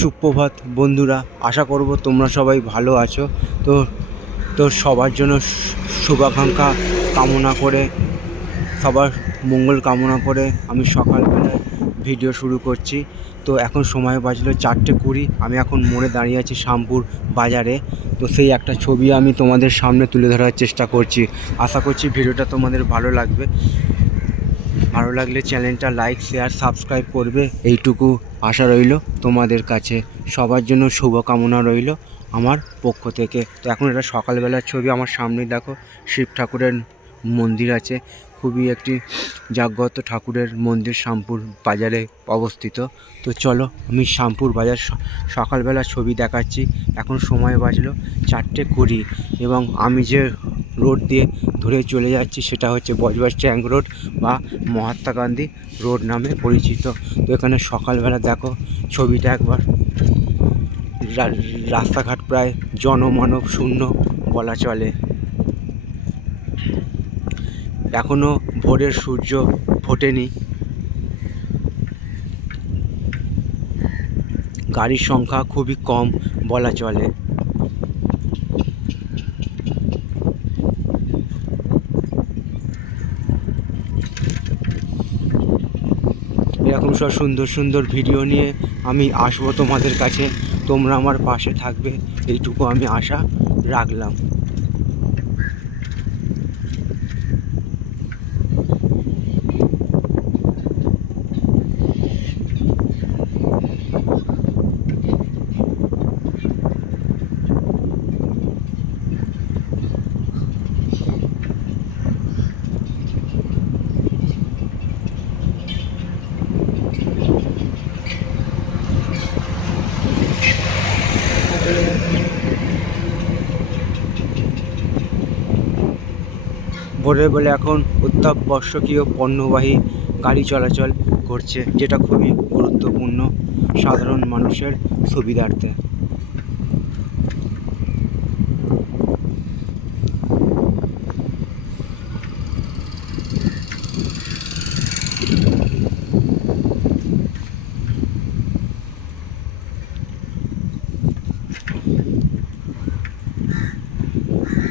সুপ্রভাত বন্ধুরা, আশা করব তোমরা সবাই ভালো আছো। তো তো সবার জন্য শুভাকাঙ্ক্ষা কামনা করে, সবার মঙ্গল কামনা করে আমি সকালবেলায় ভিডিও শুরু করছি। তো এখন সময় বাজলো চারটে কুড়ি, আমি এখন মোড়ে দাঁড়িয়ে আছি শামপুর বাজারে। তো সেই একটা ছবি আমি তোমাদের সামনে তুলে ধরার চেষ্টা করছি। আশা করছি ভিডিওটা তোমাদের ভালো লাগবে। ভালো লাগলে চ্যানেলটা লাইক শেয়ার সাবস্ক্রাইব করবে। এইটুকু আশা রইল তোমাদের কাছে। সবার জন্য শুভকামনা রইল আমার পক্ষ থেকে। তো এখন এটা সকালবেলার ছবি, আমার সামনে দেখো শিব ঠাকুরের মন্দির আছে। খুবই একটি জাগ্রত ঠাকুরের মন্দির শামপুর বাজারে অবস্থিত। তো চলো আমি শামপুর বাজার সকালবেলা ছবি দেখাচ্ছি। এখন সময় বাজলো চারটে কুড়ি এবং আমি যে রোড দিয়ে ধরে চলে যাচ্ছি, সেটা হচ্ছে বজবাস ট্যাঙ্ক রোড বা মহাত্মা গান্ধী রোড নামে পরিচিত। তো এখানে সকালবেলা দেখো ছবিটা একবার। রাস্তাঘাট প্রায় জনমানব শূন্য বলা চলে। এখনও ভোরের সূর্য ফোটেনি। গাড়ির সংখ্যা খুবই কম বলা চলে। এরকম সব সুন্দর সুন্দর ভিডিও নিয়ে আমি আসব তোমাদের কাছে। তোমরা আমার পাশে থাকবে। এইটুকু আমি আশা রাখলাম। ভোরের বেলা এখন অত্যাবশ্যকীয় পণ্যবাহী গাড়ি চলাচল করছে যেটা খুবই গুরুত্বপূর্ণ সাধারণ মানুষের সুবিধার্থে।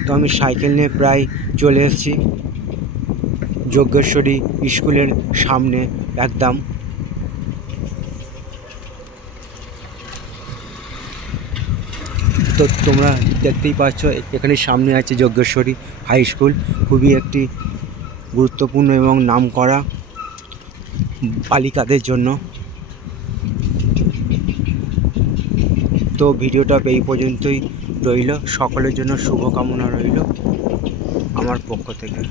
তো আমি সাইকেল নিয়ে প্রায় চলে এসেছি। যজ্ঞেশ্বরী স্কুলের সামনে একদম। তো তোমরা দেখতেই পাচ্ছ, এখানে সামনে আছে যজ্ঞেশ্বরী হাই স্কুল। খুবই একটি গুরুত্বপূর্ণ এবং নামকরা বালিকাদের জন্য। তো ভিডিওটা এই পর্যন্তই। রইল। সকলের জন্য শুভকামনা রইল আমার পক্ষ থেকে।